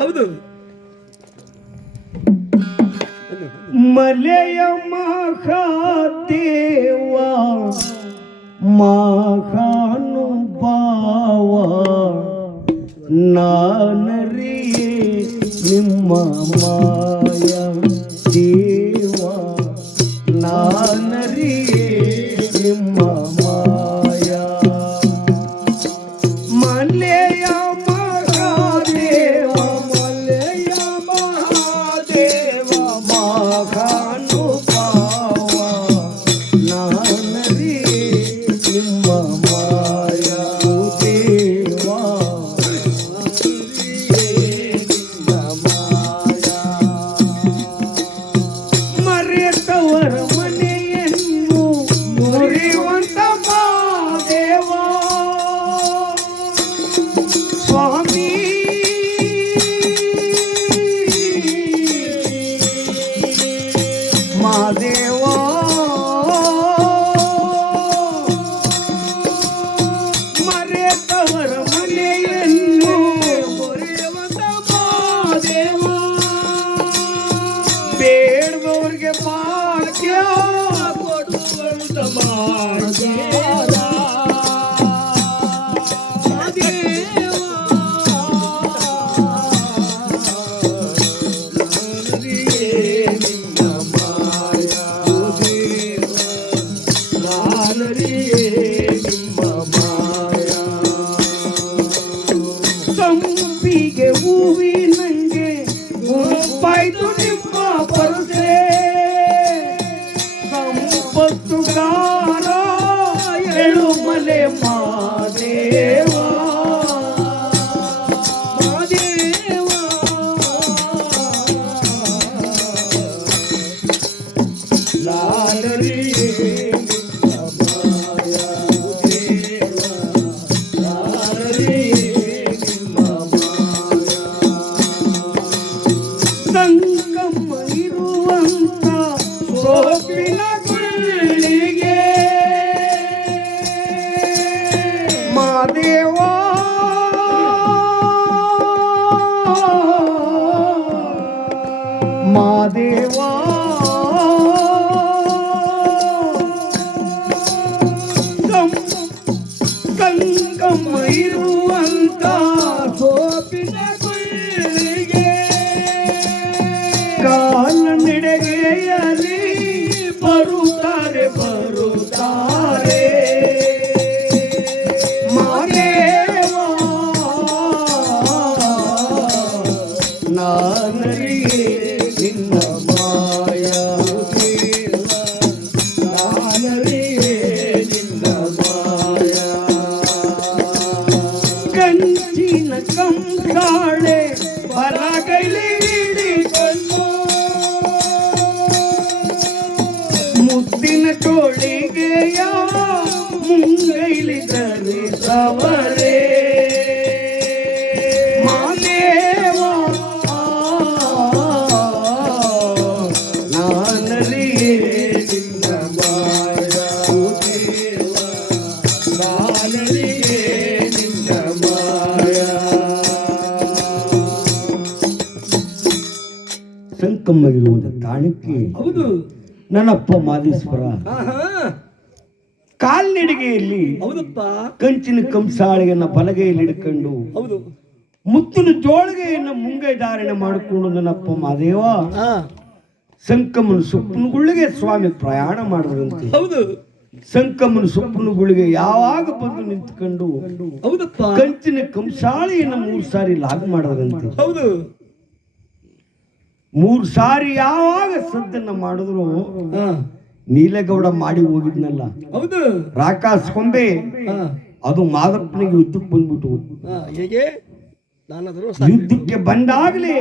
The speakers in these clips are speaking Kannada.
ಹೌದು. ಮಲೆಯ ಮಹಾದೇವ ಮಹಾನುಭಾವ ನಾನರಿ ನಿಮ್ಮ ಮಾಯ ದೇವ ನಾನರಿ ನಿಮ್ಮ ಮಾಯ ಮಲೆಯ ಮಹಾದೇವ ಮಲೆಯ ಮಹಾದೇವ ಮಹಾನುಭಾವ ನಾನರಿ ನಿಮ್ಮ ಮಾಯ ದೇವ ಮರೆತವರ ಮನೆಯನ್ನು ಮುರಿಯುವಂತ ಮಾದೇವ ಸ್ವಾಮಿ ಮಾದೇವ ಮರೆತವರ ಮನೆಯನ್ನು ಮುರಿಯುವಂತ ಮಾದೇವ ಬೇಡದವ್ರಿಗೆ ಭಾಗ್ಯ ಕೊಡುವಂತ ಮಾದೇವ ಸಂಪಿಗೆ ಹೂವಿನಂಗೆ ಗುಂಪಾಯ್ತು ನಿಮ್ಮ ಪರಸೆ ಸಂಪತ್ತುಗಾರ ಎಳುಮಲೆ ಮಾದೇವ ಮಾದೇವ ಲಾಲರಿ ಸಂಗಮ ಇರುವಂತ ಸೋಪಿನ ಗುಳ್ಳಿಗೆ ಮಾದೇವ ಮಾದೇವ ಸಂಗಮ ಇರುವಂತ ಸೋಪಿನ ಗುಳ್ಳಿಗೆ ಕಾಲ ನಡೆಗೆಯಲ್ಲಿ ಬರುತ್ತಾರೆ ಬರುತ್ತಾರೆ ಮಾದೇವ ನಾನರಿಗೆ ನಿನ್ನ ಮಾಯ ದೇವ ನಾನರಿಗೆ ನಿನ್ನ ಮಾಯ ಕಂಚಿನ ಕಂಸಾಳೆ ಬಲಗೈಲಿ ಹಿಡಿಕೊಂಡು ಮುದ್ದಿನ ಚೋಳಿಗೆಯ ಮುಂಗೈಲಿ ಧರಿಸವರೇ ಮಾದೇವ ನಾನರಿಗೆ ನಿನ್ನ ಮಾಯ ದೇವ ನಾನರಿಗೆ ನಿನ್ನ ಮಾಯ ಸಂಕಮ್ಮಗಿರುವುದ ತಾಣಕ್ಕೆ ಹೌದು. ನನ್ನಪ್ಪ ಮಾದೇಶ್ವರ ಕಾಲ್ನಡಿಗೆಯಲ್ಲಿ ಹೌದಪ್ಪ. ಕಂಚಿನ ಕಂಸಾಳೆಯನ್ನ ಬಲಗೈಯಲ್ಲಿ ಹಿಡ್ಕೊಂಡು ಹೌದು. ಮುತ್ತಿನ ಜೋಳಿಗೆಯನ್ನ ಮುಂಗೈ ಧಾರಣೆ ಮಾಡಿಕೊಂಡು ನನ್ನಪ್ಪ ಮಾದೇವ ಸಂಕಮ್ಮನ ಸುಪ್ಪನಗುಳಿಗೆ ಸ್ವಾಮಿ ಪ್ರಯಾಣ ಮಾಡಿದ್ರಂತೆ. ಹೌದು. ಸಂಕಮ್ಮನ ಸುಪ್ಪನಗುಳಿಗೆ ಯಾವಾಗ ಬಂದು ನಿಂತ್ಕೊಂಡು ಹೌದಪ್ಪ. ಕಂಚಿನ ಕಂಸಾಳೆಯನ್ನ 3 ಸಾರಿ ಲಾಗ್ ಮಾಡಿದ್ರಂತೆ. ಹೌದು. 3 ಸಾರಿ ಯಾವಾಗ ಸದ್ದನ್ನ ಮಾಡಿದ್ರು ನೀಲಗೌಡ ಮಾಡಿ ಹೋಗಿದ್ನಲ್ಲ. ಹೌದು. ರಾಕಾಸ್ ಕೊಂಬೆ ಅದು ಮಾದಪ್ಪನಿಗೆ ಯುದ್ಧಕ್ಕೆ ಬಂದ್ಬಿಟ್ಟು ಹೇಗೆ ಯುದ್ಧಕ್ಕೆ ಬಂದಾಗಲೇ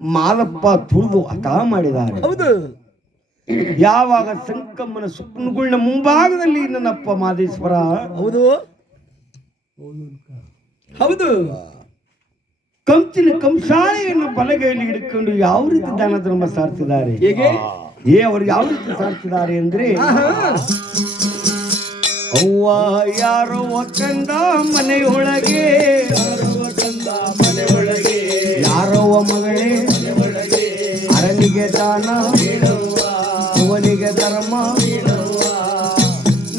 ಮಾದಪ್ಪ ತುಳಿದು ಹಠ ಮಾಡಿದ್ದಾರೆ. ಹೌದು. ಯಾವಾಗ ಸಂಕಮ್ಮನ ಸುಪ್ಪನಗುಳಿನ ಮುಂಭಾಗದಲ್ಲಿ ನನ್ನಪ್ಪ ಮಾದೇಶ್ವರ ಹೌದು ಹೌದು ಕಂಚಿನ ಕಂಸಾಳೆಯನ್ನು ಬಲಗೈಯಲ್ಲಿ ಹಿಡ್ಕೊಂಡು ಯಾವ ರೀತಿ ದಾನ ಧರ್ಮ ಸಾರ್ತಿದ್ದಾರೆ. ಹೇಗೆ ಅವ್ರು ಯಾವ ರೀತಿ ಸಾರ್ತಿದ್ದಾರೆ ಅಂದ್ರೆ ಅವ್ವ ಯಾರೋ ಕಂದ ಮನೆಯೊಳಗೆ, ಯಾರೋ ಮಗಳೇ ಅರನಿಗೆ ದಾನ, ಶಿವನಿಗೆ ಧರ್ಮ,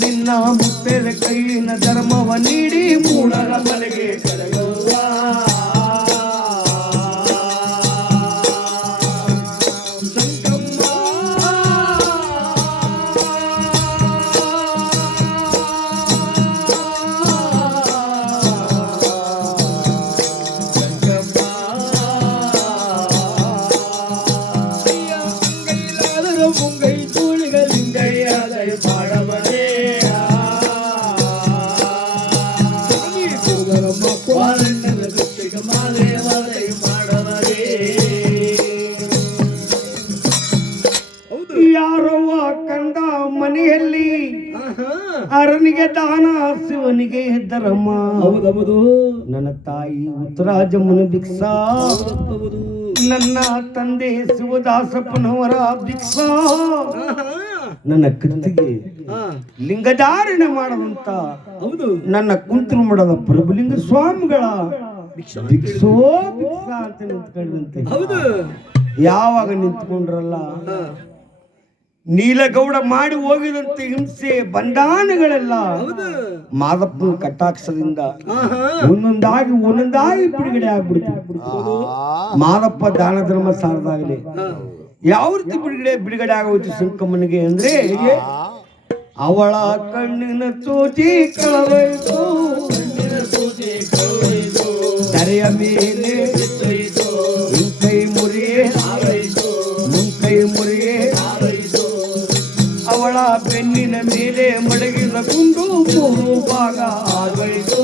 ನಿನ್ನ ಮುತ್ತದ ಕೈಯಿನ ಧರ್ಮವ ನೀಡಿ ಮೂಡಲ ಮನೆಗೆ ಕರೆಯುವ. ಯಾರವ್ವ ಕಂದ ಮನೆಯಲ್ಲಿ ಅರನಿಗೆ ದಾನ, ಶಿವನಿಗೆ ಧರ್ಮ. ಹೌದೌದು. ನನ್ನ ತಾಯಿ ಉತ್ತರಾಜಮ್ಮನ ಭಿಕ್ಷಾ, ನನ್ನ ತಂದೆ ಶಿವದಾಸಪ್ಪನವರ ಭಿಕ್ಷಾ, ನನ್ನ ಕತ್ತಿಗೆ ಲಿಂಗಧಾರಣೆ ಮಾಡುವಂತ ಹೌದು ನನ್ನ ಕುಂತರು ಮಾಡದ ಪ್ರಭುಲಿಂಗ ಸ್ವಾಮಿಗಳ ಭಿಕ್ಷೋ ಭಿಕ್ಷಾ ಅಂತ ನಿಂತ್ಕೊಂಡಂತೆ. ಹೌದು. ಯಾವಾಗ ನಿಂತ್ಕೊಂಡ್ರಲ್ಲ ನೀಲಗೌಡ ಮಾಡಿ ಹೋಗಿದಂತೆ ಹಿಂಸೆ ಬಂಧಾನಗಳೆಲ್ಲ ಮಾದಪ್ಪನ ಕಟಾಕ್ಷದಿಂದ ಒಂದೊಂದಾಗಿ ಬಿಡುಗಡೆ ಆಗ್ಬಿಡ್ತು. ಮಾದಪ್ಪ ದಾನ ಧರ್ಮ ಸಾರದಾಗಲಿ ಯಾವ ರೀತಿ ಬಿಡುಗಡೆ ಆಗೋಯ್ತು ಸಂಕಮ್ಮನಿಗೆ ಅಂದ್ರೆ, ಅವಳ ಕಣ್ಣಿನ ಸೂಚಿ ಕಳೆದೋಯ್ತು, ಧರೆಯ ಮೇಲೆ ಮುಂಕೈ ಮುರಿಯೇ ಮುಂಕೈ ಮುರಿಯೇ, ಅವಳ ಬೆನ್ನಿನ ಮೇಲೆ ಮಡಗಿದ ಗುಂಡು ಮೂರು ಭಾಗ ಆಗೋಯ್ತು.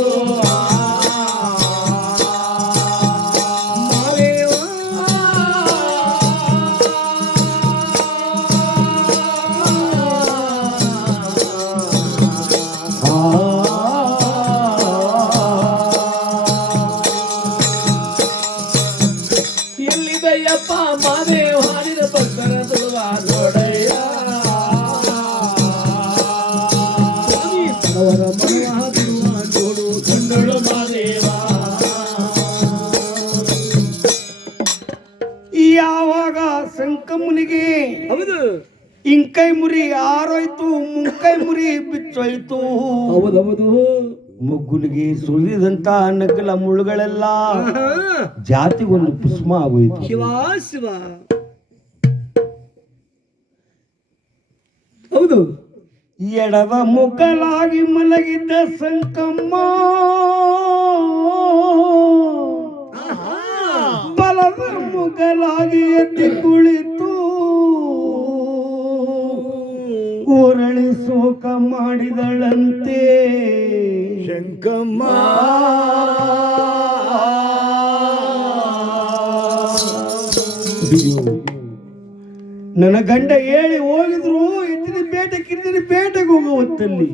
ಎಲ್ಲಿದಯ್ಯಪ್ಪ ಮಾದೇವ ಹಾಡಿದ ಭಕ್ತರ ತುಳುವ ನೋಡಯ್ಯ, ಅವರ ಮನವ ತುಳುವ ನೋಡು ಕಂಡಳು ಮಾದೇವ. ಯಾವಾಗ ಸಂಕಮ್ಮನಿಗೆ ಹೌದು ಇಂಕೈ ಮುರಿ ಆರೋಯ್ತು, ಮುಂಕೈ ಮುರಿ ಬಿಚ್ಚೋಯ್ತು. ಹೌದೌದು. ಮುಗ್ಗುಲಿಗೆ ಸುಳಿದಂತ ನಕಲ ಮುಳ್ಳುಗಳೆಲ್ಲ ಜಾತಿಗೊಂದು ಪುಷ್ಪ ಆಗೋಯ್ತು. ಶಿವ ಶಿವ. ಹೌದು. ಎಡದ ಮುಗ್ಗಲಾಗಿ ಮಲಗಿದ್ದ ಸಂಕಮ್ಮ ಬಲದ ಮುಗ್ಗಲಾಗಿ ಎದ್ದು ಕುಳಿತು ಊರಳಿ ಶೋಕ ಮಾಡಿದಳಂತೆ ಶಂಕಮ್ಮ. ನನ್ನ ಗಂಡ ಹೇಳಿ ಹೋಗಿದ್ರು, ಇತ್ತಿನ ಬೇಟೆ ಕಿತ್ತಿನ ಬೇಟೆಗೆ ಹೋಗೋ ಹೊತ್ತಲ್ಲಿ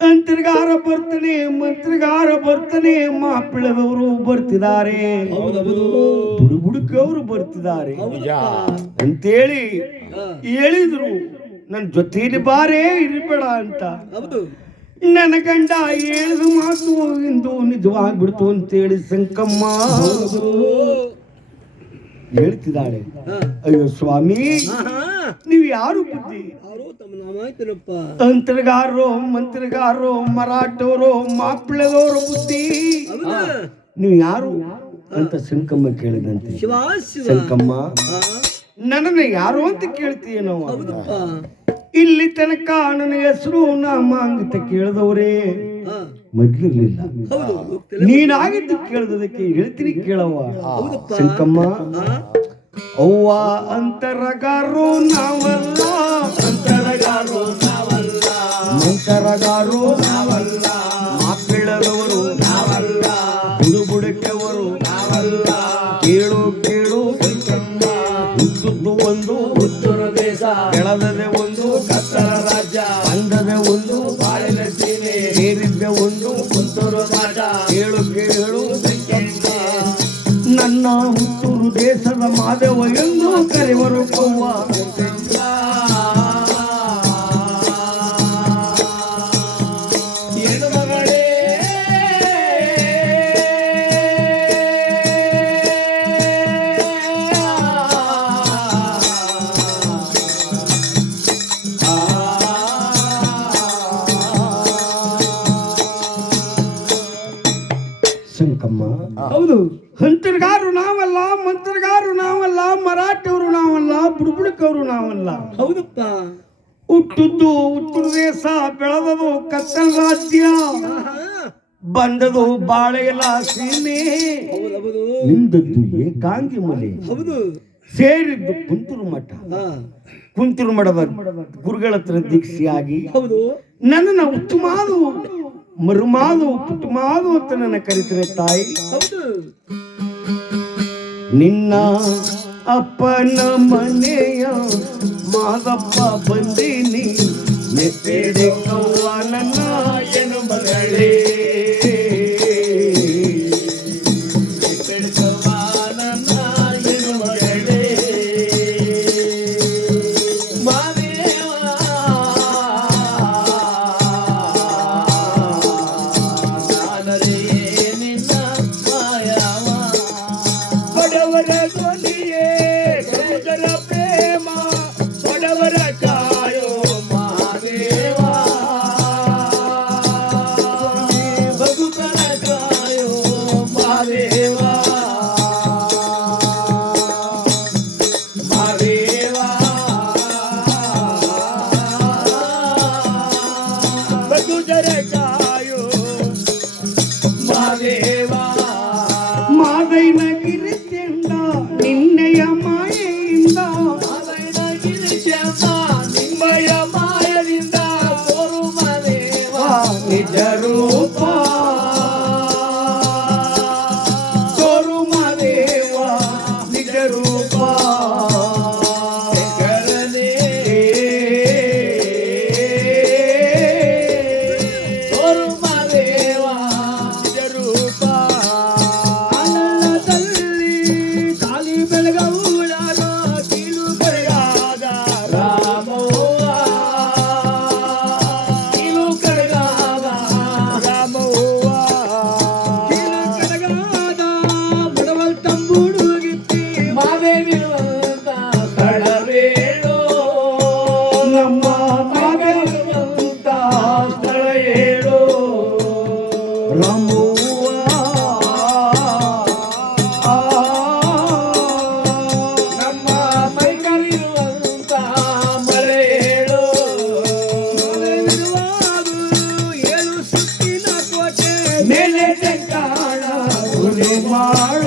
ಅಂತರ್ಗಾರ ಬರ್ತಾನೆ, ಮಂತ್ರಗಾರ ಬರ್ತಾನೆ, ಮಾಪಿಳದವರು ಬರ್ತಿದ್ದಾರೆ, ಬುಡುಬುಡುಕವರು ಬರ್ತಿದ್ದಾರೆ ಅಂತೇಳಿ ಹೇಳಿದ್ರು. ನನ್ನ ಜೊತೆಯಲ್ಲಿ ಬಾರೇ ಇರಬೇಡ ಅಂತ. ನನ್ನ ಗಂಡ ಹೇಳಿದ ಮಾತು ಇಂದು ನಿಜವಾಗ್ಬಿಡ್ತು ಅಂತೇಳಿ ಸಂಕಮ್ಮ ಹೇಳ್ತಿದ್ದಾಳೆ. ಅಯ್ಯೋ ಸ್ವಾಮಿ, ನೀವು ಯಾರು ಬುದ್ಧಿ? ಅಂತರ್ಗಾರರು, ಮಂತ್ರಗಾರರು, ಮರಾಠವರು, ಮಾಪಿಳದವರು ಬುದ್ಧಿ, ನೀವು ಯಾರು ಅಂತ ಸಂಕಮ್ಮ ಕೇಳಿದಂತೆ. ಸಂಕಮ್ಮ, ನನ್ನನ್ನು ಯಾರು ಅಂತ ಕೇಳ್ತೀಯನೋ? ಇಲ್ಲಿ ತನಕ ನನ್ನ ಹೆಸರು ನಾಮ ಅಂತ ಕೇಳಿದವ್ರೆ ಮೊದ್ಲಿರ್ಲಿಲ್ಲ. ನೀನಾಗಿದ್ದು ಕೇಳಿದಕ್ಕೆ ಹೇಳ್ತೀನಿ ಕೇಳವ್ವ. ಸಂಕಮ್ಮ, ಅವ್ವ ಅಂತರಗಾರು ನಾವಲ್ಲ, ಅಂತರಗಾರು ನಾವಲ್ಲ, ಮಂತ್ರಗಾರು ನಾವಲ್ಲ, ಮಾಪಿಳದವರು ನಾವಲ್ಲ, ಬುಡುಬುಡಕೆವರು ನಾವಲ್ಲ. ಕೇಳು ಕೇಳು ಹುಟ್ಟುದ್ದು ಒಂದು ಉತ್ತರ ದೇಶ, ಬೆಳೆದದೆ ಒಂದು ಕತ್ತರ ರಾಜ್ಯ, ಅಂದದೆ ಒಂದು ಬಾಳಿನ ಸೀಮೆ, ಸೇರಿದ್ದೆ ಒಂದು ಪುತ್ತೂರು ಮಾಟ. ಕೇಳು ಕೇಳು ನನ್ನ ಹುಟ್ಟೂರು ದೇಶದ ಮಾದೇವ ಎಂದು ಕರೆವರು ಕವ್ವ. ಶಂಕಮ್ಮ. ಹೌದು. ಹಂತರ್ಗಾರು ನಾವಲ್ಲ, ಮಂತ್ರಗಾರು ನಾವಲ್ಲ, ಮರಾಠಿಯವರು ನಾವಲ್ಲ, ಬುಡ್ಬುಡಕವರು ನಾವಲ್ಲ. ಹೌದಪ್ಪ. ಹುಟ್ಟುದ್ದು ಉತ್ತರ ದೇಶ, ಬೆಳೆದದು ಕತ್ತಲ್ ರಾಜ್ಯ, ಬಂದದು ಬಾಳೆಯಲ ಸೀಮೆ, ಹೌದೌದು. ನಿಂದದ್ದು ಏಕಾಂಗಿ ಮಲೆ, ಹೌದು. ಸೇರಿದ್ದು ಕುಂತೂರು ಮಠ. ಕುಂತೂರು ಮಠದ ಗುರುಗಳ ಹತ್ರ ದೀಕ್ಷೆಯಾಗಿ ಹೌದು. ನನ್ನನ್ನು ಉತ್ತಮಾದು ಮರುಮಾದು ಪುಟ್ಟಮಾದು ಅಂತ ನನ್ನ ಕರೀತಾರೆ ತಾಯಿ. ಹೌದು. ನಿನ್ನ ಅಪ್ಪನ ಮನೆಯ ಮಾದಪ್ಪ ಬಂದೀನಿ, ನೆತ್ತೆಡೆ ಕವ್ವ ನನ್ನ ಹೆಣ್ಣು ಮಗಳೇ, ನೆತ್ತೆಡೆ ಕವ್ವ ನನ್ನ ಹೆಣ್ಣು ಮಗಳೇ. ಮೇಲೆ ಕಾಣ ಮಾಡ